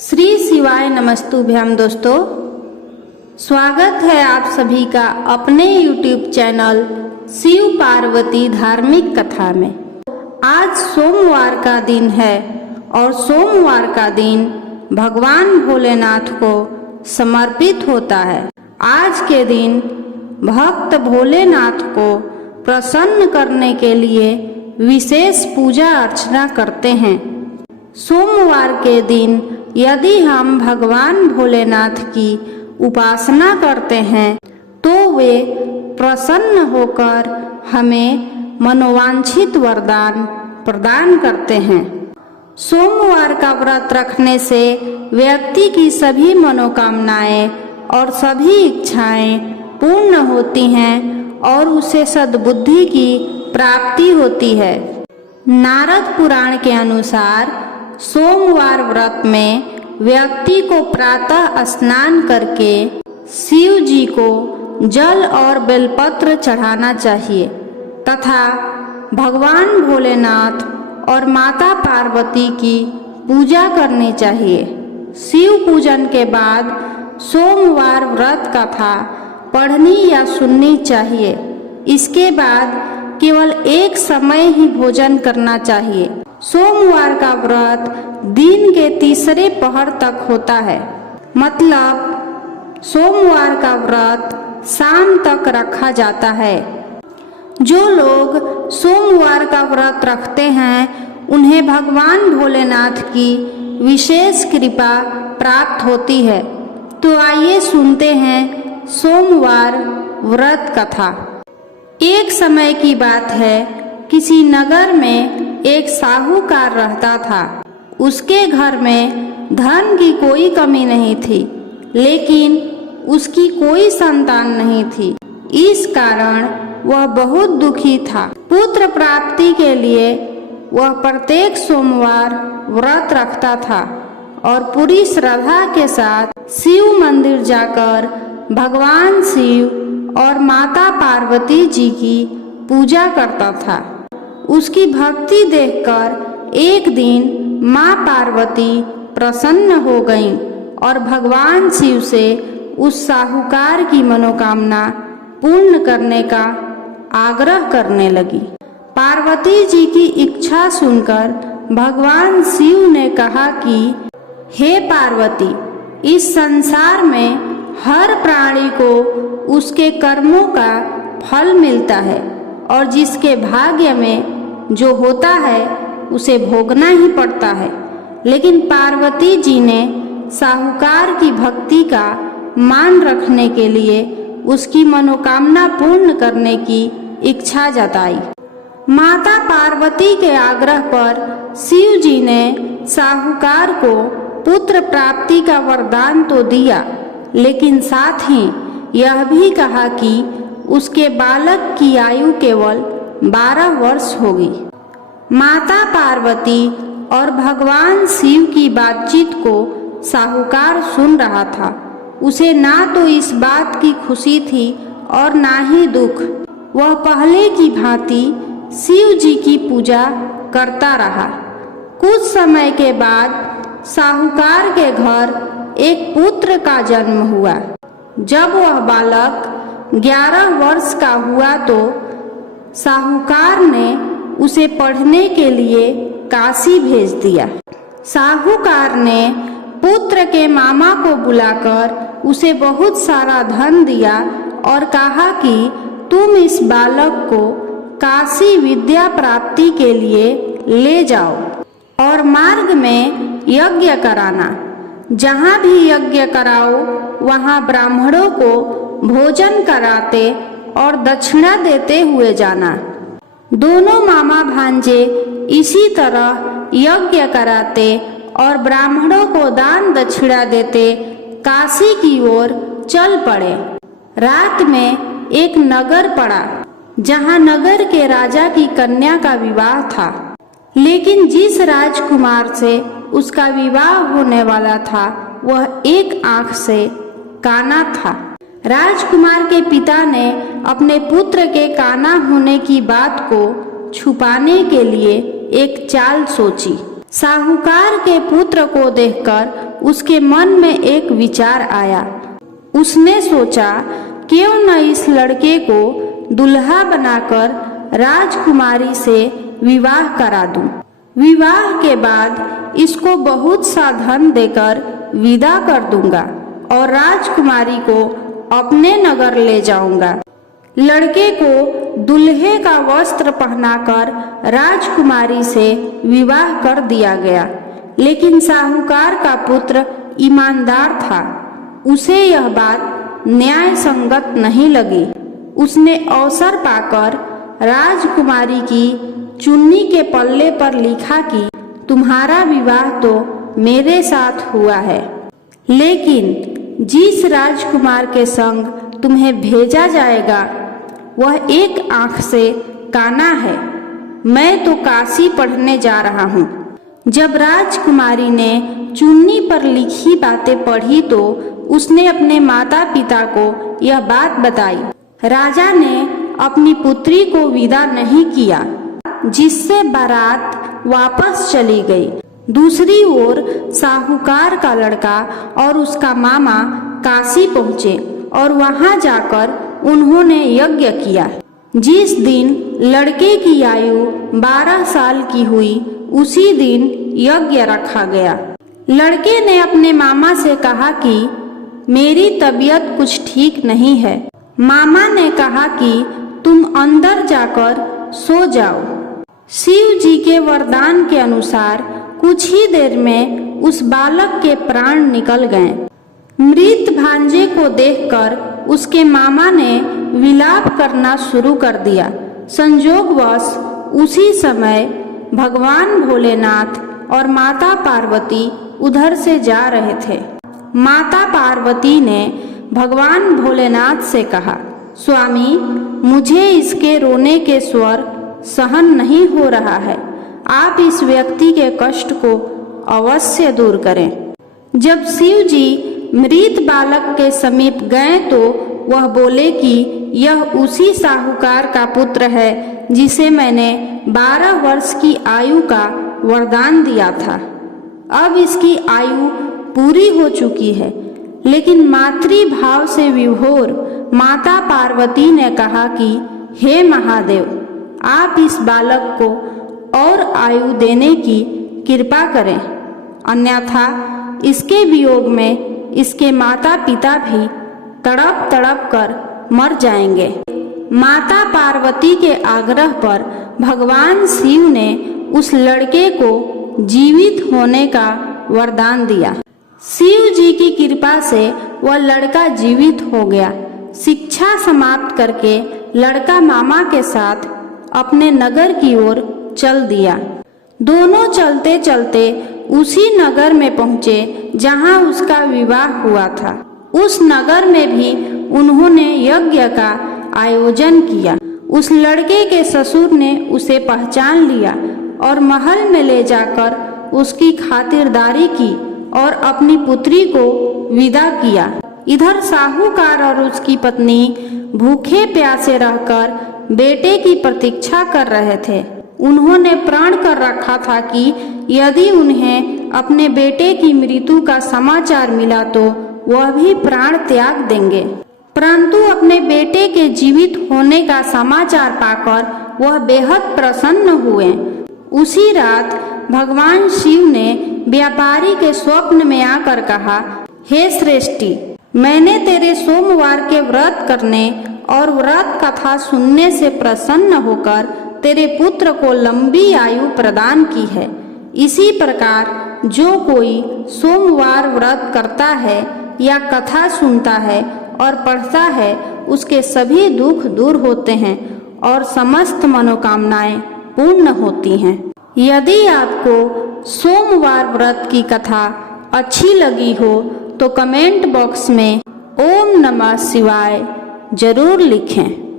श्री शिवाय नमस्तुभ्यम। दोस्तों, स्वागत है आप सभी का अपने YouTube चैनल शिव पार्वती धार्मिक कथा में। आज सोमवार का दिन है और सोमवार का दिन भगवान भोलेनाथ को समर्पित होता है। आज के दिन भक्त भोलेनाथ को प्रसन्न करने के लिए विशेष पूजा अर्चना करते हैं। सोमवार के दिन यदि हम भगवान भोलेनाथ की उपासना करते हैं तो वे प्रसन्न होकर हमें मनोवांछित वरदान प्रदान करते हैं। सोमवार का व्रत रखने से व्यक्ति की सभी मनोकामनाएं और सभी इच्छाएं पूर्ण होती हैं और उसे सद्बुद्धि की प्राप्ति होती है। नारद पुराण के अनुसार सोमवार व्रत में व्यक्ति को प्रातः स्नान करके शिव जी को जल और बेलपत्र चढ़ाना चाहिए तथा भगवान भोलेनाथ और माता पार्वती की पूजा करनी चाहिए। शिव पूजन के बाद सोमवार व्रत कथा पढ़नी या सुननी चाहिए। इसके बाद केवल एक समय ही भोजन करना चाहिए। सोमवार का व्रत दिन के तीसरे पहर तक होता है, मतलब सोमवार का व्रत शाम तक रखा जाता है। जो लोग सोमवार का व्रत रखते हैं उन्हें भगवान भोलेनाथ की विशेष कृपा प्राप्त होती है। तो आइए सुनते हैं सोमवार व्रत कथा। एक समय की बात है, किसी नगर में एक साहूकार रहता था। उसके घर में धन की कोई कमी नहीं थी, लेकिन उसकी कोई संतान नहीं थी। इस कारण वह बहुत दुखी था। पुत्र प्राप्ति के लिए वह प्रत्येक सोमवार व्रत रखता था और पूरी श्रद्धा के साथ शिव मंदिर जाकर भगवान शिव और माता पार्वती जी की पूजा करता था। उसकी भक्ति देखकर एक दिन माँ पार्वती प्रसन्न हो गईं और भगवान शिव से उस साहूकार की मनोकामना पूर्ण करने का आग्रह करने लगी। पार्वती जी की इच्छा सुनकर भगवान शिव ने कहा कि हे पार्वती, इस संसार में हर प्राणी को उसके कर्मों का फल मिलता है और जिसके भाग्य में जो होता है उसे भोगना ही पड़ता है। लेकिन पार्वती जी ने साहूकार की भक्ति का मान रखने के लिए उसकी मनोकामना पूर्ण करने की इच्छा जताई। माता पार्वती के आग्रह पर शिव जी ने साहूकार को पुत्र प्राप्ति का वरदान तो दिया, लेकिन साथ ही यह भी कहा कि उसके बालक की आयु केवल 12 वर्ष होगी। माता पार्वती और भगवान शिव की बातचीत को साहूकार सुन रहा था। उसे ना तो इस बात की खुशी थी और ना ही दुख। वह पहले की भांति शिव जी की पूजा करता रहा। कुछ समय के बाद साहूकार के घर एक पुत्र का जन्म हुआ। जब वह बालक 11 वर्ष का हुआ तो साहूकार ने उसे पढ़ने के लिए काशी भेज दिया। साहूकार ने पुत्र के मामा को बुलाकर उसे बहुत सारा धन दिया और कहा कि तुम इस बालक को काशी विद्या प्राप्ति के लिए ले जाओ और मार्ग में यज्ञ कराना। जहाँ भी यज्ञ कराओ वहाँ ब्राह्मणों को भोजन कराते और दक्षिणा देते हुए जाना। दोनों मामा भांजे इसी तरह यज्ञ कराते और ब्राह्मणों को दान दक्षिणा देते काशी की ओर चल पड़े। रात में एक नगर पड़ा जहाँ नगर के राजा की कन्या का विवाह था, लेकिन जिस राजकुमार से उसका विवाह होने वाला था वह एक आंख से काना था। राजकुमार के पिता ने अपने पुत्र के काना होने की बात को छुपाने के लिए एक चाल सोची। साहूकार के पुत्र को देखकर उसके मन में एक विचार आया। उसने सोचा, क्यों न इस लड़के को दुल्हा बनाकर राजकुमारी से विवाह करा दूं। विवाह के बाद इसको बहुत सा धन देकर विदा कर दूंगा और राजकुमारी को अपने नगर ले जाऊंगा। लड़के को दूल्हे का वस्त्र पहनाकर राजकुमारी से विवाह कर दिया गया। लेकिन साहूकार का पुत्र ईमानदार था। उसे यह बात न्याय संगत नहीं लगी। उसने अवसर पाकर राजकुमारी की चुन्नी के पल्ले पर लिखा कि तुम्हारा विवाह तो मेरे साथ हुआ है, लेकिन जिस राजकुमार के संग तुम्हें भेजा जाएगा वह एक आंख से काना है। मैं तो काशी पढ़ने जा रहा हूँ। जब राजकुमारी ने चुन्नी पर लिखी बातें पढ़ी तो उसने अपने माता पिता को यह बात बताई। राजा ने अपनी पुत्री को विदा नहीं किया, जिससे बारात वापस चली गई। दूसरी ओर साहूकार का लड़का और उसका मामा काशी पहुँचे और वहां जाकर उन्होंने यज्ञ किया। जिस दिन लड़के की आयु 12 साल की हुई उसी दिन यज्ञ रखा गया। लड़के ने अपने मामा से कहा कि मेरी तबीयत कुछ ठीक नहीं है। मामा ने कहा कि तुम अंदर जाकर सो जाओ। शिव जी के वरदान के अनुसार कुछ ही देर में उस बालक के प्राण निकल गए। मृत भांजे को देखकर उसके मामा ने विलाप करना शुरू कर दिया। संजोगवश उसी समय भगवान भोलेनाथ और माता पार्वती उधर से जा रहे थे। माता पार्वती ने भगवान भोलेनाथ से कहा, स्वामी, मुझे इसके रोने के स्वर सहन नहीं हो रहा है। आप इस व्यक्ति के कष्ट को अवश्य दूर करें। जब शिव जी मृत बालक के समीप गए तो वह बोले कि यह उसी साहूकार का पुत्र है जिसे मैंने 12 वर्ष की आयु का वरदान दिया था। अब इसकी आयु पूरी हो चुकी है। लेकिन मातृभाव से विभोर माता पार्वती ने कहा कि हे महादेव, आप इस बालक को और आयु देने की कृपा करें, अन्यथा इसके वियोग में इसके माता पिता भी तड़प तड़प कर मर जाएंगे। माता पार्वती के आग्रह पर भगवान शिव ने उस लड़के को जीवित होने का वरदान दिया। शिव जी की कृपा से वह लड़का जीवित हो गया। शिक्षा समाप्त करके लड़का मामा के साथ अपने नगर की ओर चल दिया। दोनों चलते चलते उसी नगर में पहुँचे जहाँ उसका विवाह हुआ था। उस नगर में भी उन्होंने यज्ञ का आयोजन किया। उस लड़के के ससुर ने उसे पहचान लिया और महल में ले जाकर उसकी खातिरदारी की और अपनी पुत्री को विदा किया। इधर साहूकार और उसकी पत्नी भूखे प्यासे रहकर बेटे की प्रतीक्षा कर रहे थे। उन्होंने प्रण कर रखा था कि यदि उन्हें अपने बेटे की मृत्यु का समाचार मिला तो वह भी प्राण त्याग देंगे। परंतु अपने बेटे के जीवित होने का समाचार पाकर वह बेहद प्रसन्न हुए। उसी रात भगवान शिव ने व्यापारी के स्वप्न में आकर कहा, हे श्रेष्ठी, मैंने तेरे सोमवार के व्रत करने और व्रत कथा सुनने से प्रसन्न होकर तेरे पुत्र को लंबी आयु प्रदान की है। इसी प्रकार जो कोई सोमवार व्रत करता है या कथा सुनता है और पढ़ता है, उसके सभी दुख दूर होते हैं और समस्त मनोकामनाएं पूर्ण होती हैं। यदि आपको सोमवार व्रत की कथा अच्छी लगी हो तो कमेंट बॉक्स में ओम नमः शिवाय जरूर लिखें।